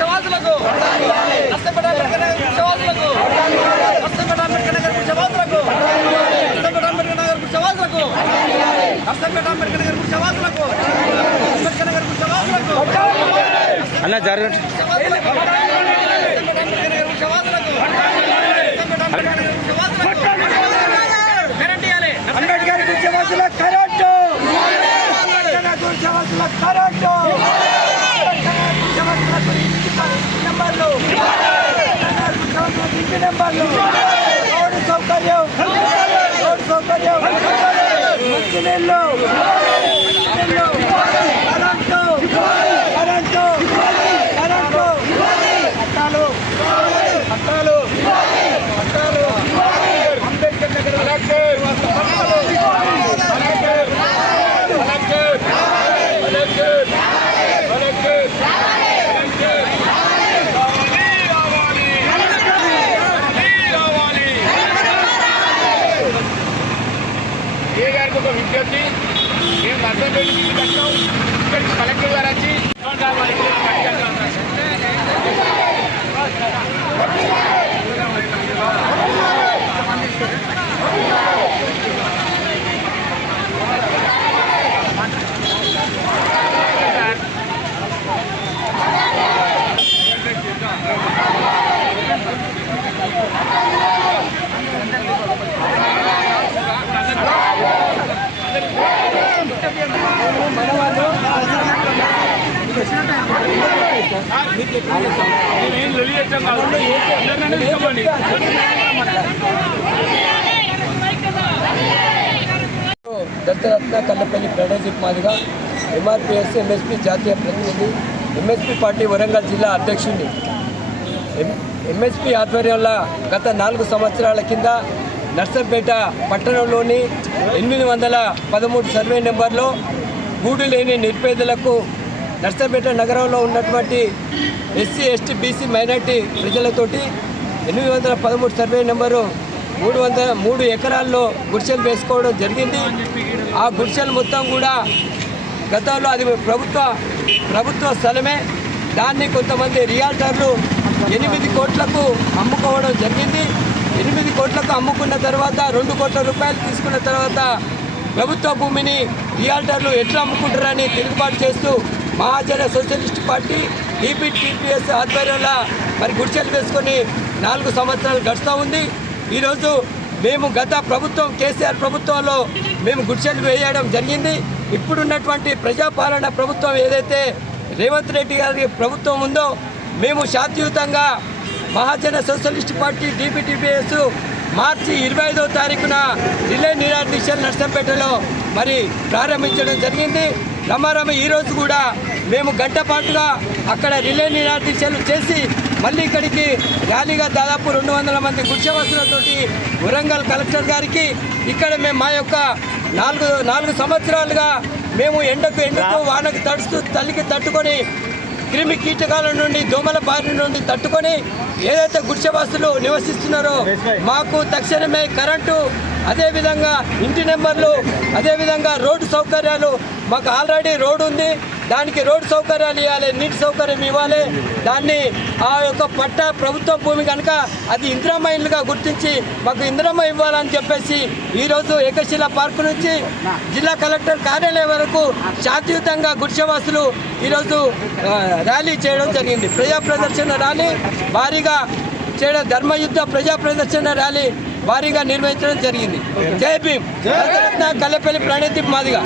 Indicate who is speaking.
Speaker 1: విషవాదులకు నష్టపడ
Speaker 2: అంబేద్కర్ నగర్ విషవాదులకు నష్టపడ అంబేద్కర్ నగర్ విషవాదులకు నష్టపడ అంబేద్కర్ నగర్ విషవాదులకు నష్టపడ అంబేద్కర్ నగర్ విషవాదులకు అంబేద్కర్ నగర్ గుర్చవలసిన
Speaker 3: ఏ గారికి ఒక విజ్ఞప్తి మేము నర్సంపేట నుంచి కట్టాం ఇక్కడికి కలెక్టర్ గారు వచ్చి Thank you. లొల్లి చేస్తాం కాదు అందరినీ తీసుకోండి
Speaker 2: దత్తరత్న కల్లపల్లి ప్రణయజిత్ మాదిగా ఎంఆర్పిఎస్ ఎంఎస్పి జాతీయ ప్రతినిధి ఎంఎస్పి పార్టీ వరంగల్ జిల్లా అధ్యక్షుడిని. ఎం- ఎంఎస్పి ఆధ్వర్యంలో గత నాలుగు సంవత్సరాల కింద నర్సంపేట పట్టణంలోని ఎనిమిది వందల పదమూడు సర్వే నెంబర్లో గూడు లేని నిర్పేదలకు నర్సంపేట నగరంలో ఉన్నటువంటి ఎస్సీ ఎస్టీ బీసీ మైనార్టీ ప్రజలతోటి ఎనిమిది వందల పదమూడు సర్వే నెంబరు మూడు వందల మూడు ఎకరాల్లో గుడిసెలు వేసుకోవడం జరిగింది. ఆ గుడిసెలు మొత్తం కూడా గతంలో అది ప్రభుత్వ ప్రభుత్వ స్థలమే. దాన్ని కొంతమంది రియాల్టర్లు ఎనిమిది కోట్లకు అమ్ముకోవడం జరిగింది. ఎనిమిది కోట్లకు అమ్ముకున్న తర్వాత రెండు కోట్ల రూపాయలు తీసుకున్న తర్వాత ప్రభుత్వ భూమిని రియాల్టర్లు ఎట్లా అమ్ముకుంటారని తిరుగుబాటు చేస్తూ మహాజన సోషలిస్ట్ పార్టీ టీపీటీపీఎస్ ఆధ్వర్యంలో మరి గుడిసెలు వేసుకొని నాలుగు సంవత్సరాలు గడుస్తూ ఉంది. ఈరోజు మేము గత ప్రభుత్వం కేసీఆర్ ప్రభుత్వంలో మేము గుడిసెలు వేయడం జరిగింది. ఇప్పుడున్నటువంటి ప్రజాపాలన ప్రభుత్వం ఏదైతే రేవంత్ రెడ్డి గారి ప్రభుత్వం ఉందో మేము శాంతియుతంగా మహాజన సోషలిస్ట్ పార్టీ డీపీటీపీఎస్ మార్చి ఇరవై ఐదవ తారీఖున రిలే నిరాదీక్షలు నర్సంపేటలో మరి ప్రారంభించడం జరిగింది. రమారమ ఈరోజు కూడా మేము గంట పాటుగా అక్కడ రిలే నిరాదీక్షలు చేసి మళ్ళీ ఇక్కడికి ర్యాలీగా దాదాపు రెండు వందల మంది గుడిసెవస్తులతోటి వరంగల్ కలెక్టర్ గారికి ఇక్కడ మేము మా యొక్క నాలుగు నాలుగు సంవత్సరాలుగా మేము ఎండకు ఎండకు వానకు తడుస్తూ తల్లికి తట్టుకొని క్రిమి కీటకాల నుండి దోమల బారి నుండి తట్టుకొని ఏదైతే గుడిసెవాసులు నివసిస్తున్నారో మాకు తక్షణమే కరెంటు అదేవిధంగా ఇంటి నెంబర్లు అదేవిధంగా రోడ్డు సౌకర్యాలు. మాకు ఆల్రెడీ రోడ్డు ఉంది. దానికి రోడ్డు సౌకర్యాలు ఇవ్వాలి నీటి సౌకర్యం ఇవ్వాలి. దాన్ని ఆ యొక్క పట్ట ప్రభుత్వ భూమి కనుక అది ఇంద్రమైన్లుగా గుర్తించి మాకు ఇంద్రమ ఇవ్వాలని చెప్పేసి ఈరోజు ఏకశిల పార్కు నుంచి జిల్లా కలెక్టర్ కార్యాలయం వరకు శాంతియుతంగా గుడిసెవాసులు ఈరోజు ర్యాలీ చేయడం జరిగింది. ప్రజా ప్రదర్శన ర్యాలీ భారీగా చేయడం ధర్మయుద్ధ ప్రజా ప్రదర్శన ర్యాలీ. భారీగా నిర్వహించడం జరిగింది. జై భీమ్. కల్లెపల్లి ప్రణీతి మాదిగా.